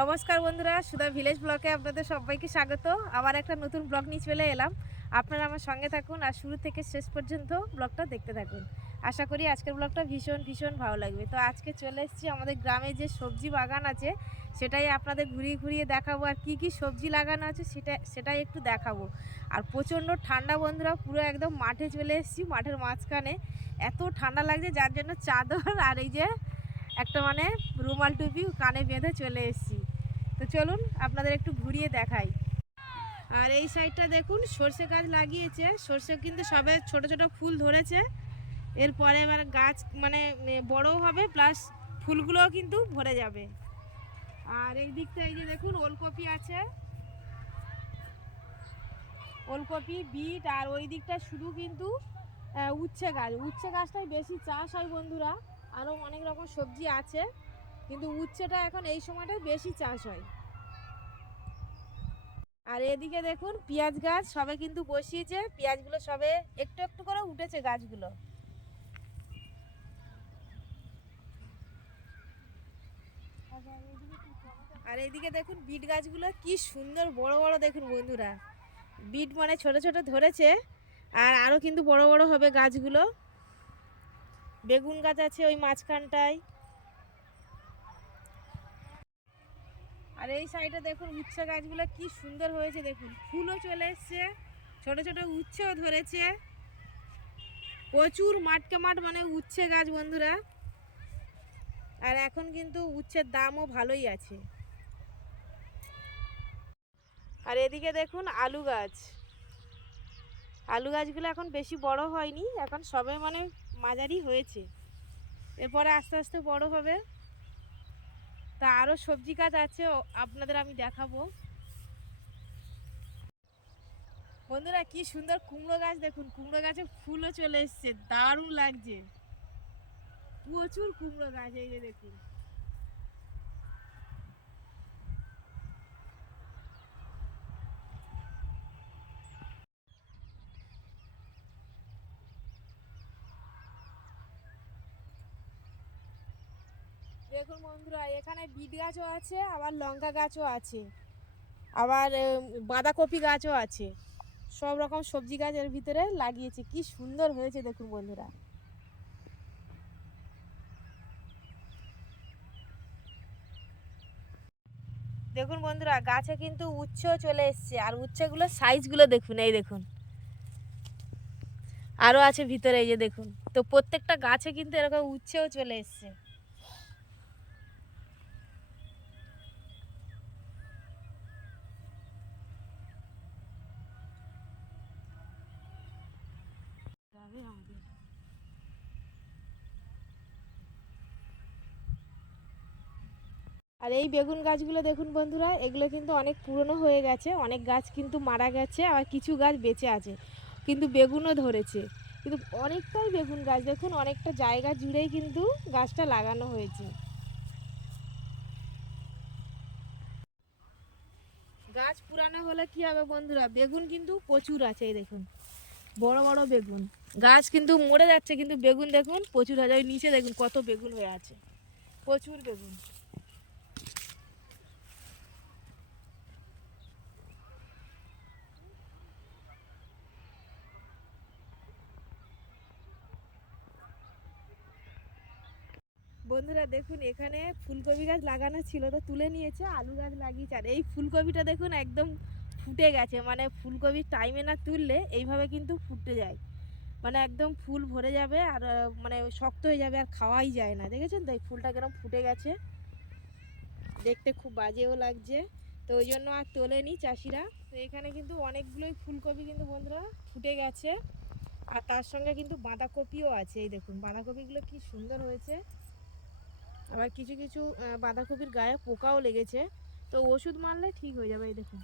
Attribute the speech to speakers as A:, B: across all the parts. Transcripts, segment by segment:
A: নমস্কার বন্ধুরা, সুধা ভিলেজ ব্লকে আপনাদের সবাইকে স্বাগত। আবার একটা নতুন ব্লগ নিয়ে চলে এলাম। আপনারা আমার সঙ্গে থাকুন আর শুরু থেকে শেষ পর্যন্ত ব্লগটা দেখতে থাকুন। আশা করি আজকের ব্লগটা ভীষণ ভীষণ ভালো লাগবে। তো আজকে চলে এসেছি আমাদের গ্রামে যে সবজি বাগান আছে, সেটাই আপনাদের ঘুরিয়ে ঘুরিয়ে দেখাবো। আর কি কি সবজি লাগানো আছে সেটা, সেটাই একটু দেখাবো। আর প্রচণ্ড ঠান্ডা বন্ধুরা, পুরো একদম মাঠে চলে এসেছি, মাঠের মাঝখানে। এত ঠান্ডা লাগছে, যার জন্য চাদর আর এই যে একটা মানে রুমাল টুপি কানে বেঁধে চলে এসেছি। তো চলুন আপনাদের একটু ঘুরিয়ে দেখাই। আর এই সাইডটা দেখুন, সর্ষে গাছ লাগিয়েছে। সর্ষে কিন্তু সবে ছোট ছোট ফুল ধরেছে। এরপরে মানে গাছ মানে বড় হবে, প্লাস ফুলগুলোও কিন্তু ভরে যাবে। আর এই দিকটা এই যে দেখুন, ওলকপি আছে। ওলকপি, বিট, আর ওই দিকটা শুধু কিন্তু উচ্ছে গাছ। উচ্ছে গাছটাই বেশি চাষ হয় বন্ধুরা। আরও অনেক রকম সবজি আছে। কিন্তু উচ্ছেটা এখন এই সময়টাই বেশি চাষ হয়। আর এদিকে দেখুন, পেঁয়াজ গাছ সবে কিন্তু বসিয়েছে, পেঁয়াজগুলো সবে একটু একটু করে উঠেছে গাছগুলো। আর এইদিকে দেখুন, বিট গাছগুলো কি সুন্দর, বড় বড় দেখুন বন্ধুরা। বিট মানে ছোট ছোট ধরেছে, আর আরও কিন্তু বড় বড় হবে গাছগুলো। বেগুন গাছ আছে ওই মাঝখানটায়। আর এই সাইডে দেখুন উচ্ছে গাছগুলো কি সুন্দর হয়েছে, দেখুন। ফুলও চলে এসছে, ছোট ছোট উচ্ছেও ধরেছে। প্রচুর মাঠকে মাঠ মানে উচ্ছে গাছ বন্ধুরা। আর এখন কিন্তু উচ্ছের দামও ভালোই আছে। আর এদিকে দেখুন আলু গাছ। আলু গাছগুলো এখন বেশি বড় হয়নি, এখন সবে মানে মাঝারি হয়েছে। এরপরে আস্তে আস্তে বড় হবে। তা আরও সবজি গাছ আছে আপনাদের আমি দেখাবো। বন্ধুরা, কি সুন্দর কুমড়ো গাছ দেখুন, কুমড়ো গাছে ফুলও চলে এসছে, দারুণ লাগছে। প্রচুর কুমড়ো গাছ এই যে দেখুন। দেখুন বন্ধুরা, এখানে বিট গাছও আছে, আবার লঙ্কা গাছও আছে, আবার বাঁধাকপি গাছও আছে। সব রকম সবজি গাছ এর ভিতরে লাগিয়েছে, কি সুন্দর হয়েছে দেখুন বন্ধুরা। দেখুন বন্ধুরা, গাছে কিন্তু উচ্ছেও চলে এসছে, আর উচ্ছেগুলোর সাইজগুলো দেখুন, এই দেখুন। আরও আছে ভিতরে, এই যে দেখুন। তো প্রত্যেকটা গাছে কিন্তু এরকম উচ্ছেও চলে এসছে। আর এই বেগুন গাছগুলো দেখুন বন্ধুরা, এগুলো কিন্তু অনেক পুরনো হয়ে গেছে, অনেক গাছ কিন্তু মারা গেছে, আবার কিছু গাছ বেঁচে আছে, কিন্তু বেগুনও ধরেছে। কিন্তু অনেকটাই বেগুন গাছ, দেখুন অনেকটা জায়গা জুড়েই কিন্তু গাছটা লাগানো হয়েছে। গাছ পুরানো হলে কি হবে বন্ধুরা, বেগুন কিন্তু প্রচুর আছে, এই দেখুন। বড় বড় বেগুন। গাছ কিন্তু মরে যাচ্ছে, কিন্তু বেগুন দেখুন, প্রচুর আছে ওই নিচে দেখুন, কত বেগুন হয়ে আছে। প্রচুর বেগুন। বন্ধুরা দেখুন, এখানে ফুলকপি গাছ লাগানো ছিল, তো তুলে নিয়েছে, আলু গাছ লাগিয়েছে। আর এই ফুলকপিটা দেখুন, একদম ফুটে গেছে। মানে ফুলকপির টাইমে না তুললে, এইভাবে কিন্তু ফুটে যায়। মানে একদম ফুল ভরে যাবে আর মানে শক্ত হয়ে যাবে আর খাওয়াই যায় না, দেখেছেন? তো এই ফুলটা কেরম ফুটে গেছে। দেখতে খুব বাজেও লাগছে। তো ওই জন্য আর তোলেনি চাষিরা। তো এখানে কিন্তু অনেকগুলোই ফুলকপি কিন্তু বন্ধুরা ফুটে গেছে। আর তার সঙ্গে কিন্তু বাঁধাকপিও আছে, এই দেখুন। বাঁধাকপিগুলো কি সুন্দর হয়েছে। আবার কিছু কিছু বাঁধাকপির গায়ে পোকাও লেগেছে। তো ওষুধ মারলে ঠিক হয়ে যাবে, এই দেখুন।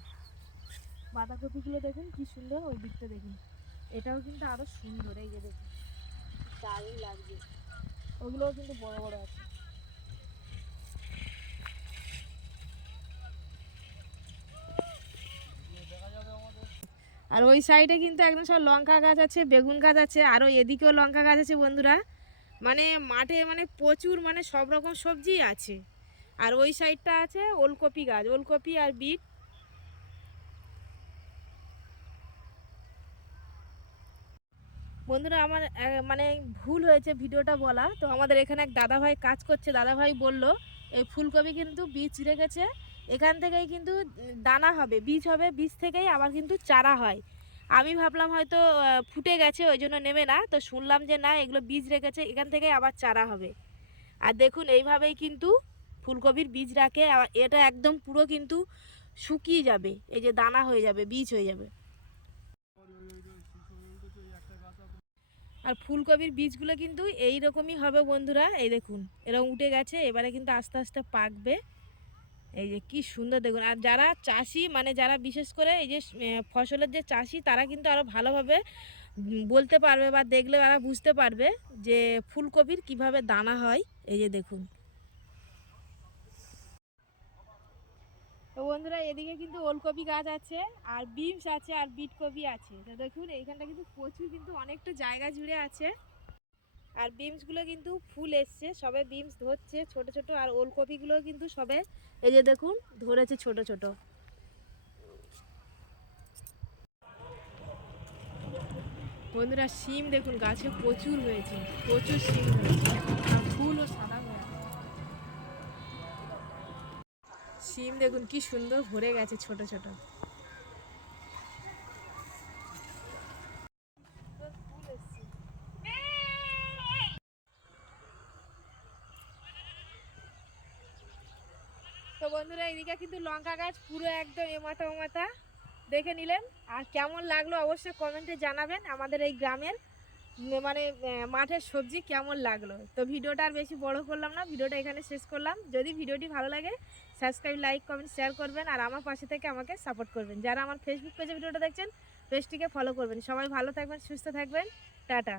A: বাঁধাকপিগুলো দেখুন কি সুন্দর, ওই দিকটা দেখুন। এটাও কিন্তু আরও সুন্দর, এই যে দেখুন। দারুণ লাগছে। ওগুলোও কিন্তু বড় বড় আছে। আর ওই সাইডে কিন্তু একদম সব লঙ্কা গাছ আছে, বেগুন গাছ আছে আরও এদিকেও লঙ্কা গাছ আছে বন্ধুরা। মানে মাঠে মানে প্রচুর মানে সব রকম সবজি আছে। আর ওই সাইডটা আছে ওলকপি গাছ, ওলকপি আর বিট। বন্ধুরা, আমার মানে ভুল হয়েছে ভিডিওটা বলা। তো আমাদের এখানে এক দাদাভাই কাজ করছে। দাদাভাই বলল, এই ফুলকপি কিন্তু বীজ রেখেছে। এখান থেকেই কিন্তু দানা হবে। বীজ হবে, বীজ থেকেই আবার কিন্তু চারা হয়। আমি ভাবলাম হয়তো ফুটে গেছে, ওই জন্য নেবে না। তো শুনলাম যে না, এগুলো বীজ রেখেছে, এখান থেকেই আবার চারা হবে। আর দেখুন, এইভাবেই কিন্তু ফুলকপির বীজ রাখে। এটা একদম পুরো কিন্তু শুকিয়ে যাবে। এই যে দানা হয়ে যাবে, বীজ হয়ে যাবে। আর ফুলকপির বীজগুলো কিন্তু এই রকমই হবে বন্ধুরা, এই দেখুন, এরকম উঠে গেছে, এবারে কিন্তু আস্তে আস্তে পাকবে। এই যে কি সুন্দর দেখুন, আর যারা চাষি মানে যারা বিশেষ করে এই যে ফসলের যে চাষি, তারা কিন্তু আরও ভালোভাবে বলতে পারবে বা দেখলে তারা বুঝতে পারবে যে ফুলকপির কীভাবে দানা হয়। এই যে দেখুন বন্ধুরা, এদিকে কিন্তু ওলকপি গাছ আছে, আর বিমস আছে, আর বিট কপি আছে। তো দেখুন, এইখানটা কিন্তু প্রচুর কিন্তু অনেকটা জায়গা জুড়ে আছে। আর বিমসগুলো কিন্তু ফুল এসছে, সবে বিমস ধরছে ছোট ছোট, আর ওলকপিগুলো কিন্তু সবে, এই যে দেখুন, ধরেছে ছোট ছোট। বন্ধুরা, শিম দেখুন, গাছে প্রচুর হয়েছে, প্রচুর শিম হয়েছে, আর ফুলও শিম, দেখুন কি সুন্দর ভরে গেছে ছোট ছোট। তো বন্ধুরা, এদিকে কিন্তু লঙ্কা গাছ পুরো একদম এমাথা ওমাথা দেখে নিলেন, আর কেমন লাগল অবশ্যই কমেন্টে জানাবেন আমাদের এই গ্রামের মানে মাঠের সবজি কেমন লাগল? তো ভিডিওটা আর বেশি বড় করলাম না, ভিডিওটা এখানে শেষ করলাম। যদি ভিডিওটি ভালো লাগে সাবস্ক্রাইব লাইক কমেন্ট শেয়ার করবেন আর আমার পাশে থেকে আমাকে সাপোর্ট করবেন। যারা আমার ফেসবুক পেজে ভিডিওটা দেখছেন পেজটিকে ফলো করবেন। সবাই ভালো থাকবেন, সুস্থ থাকবেন। টাটা।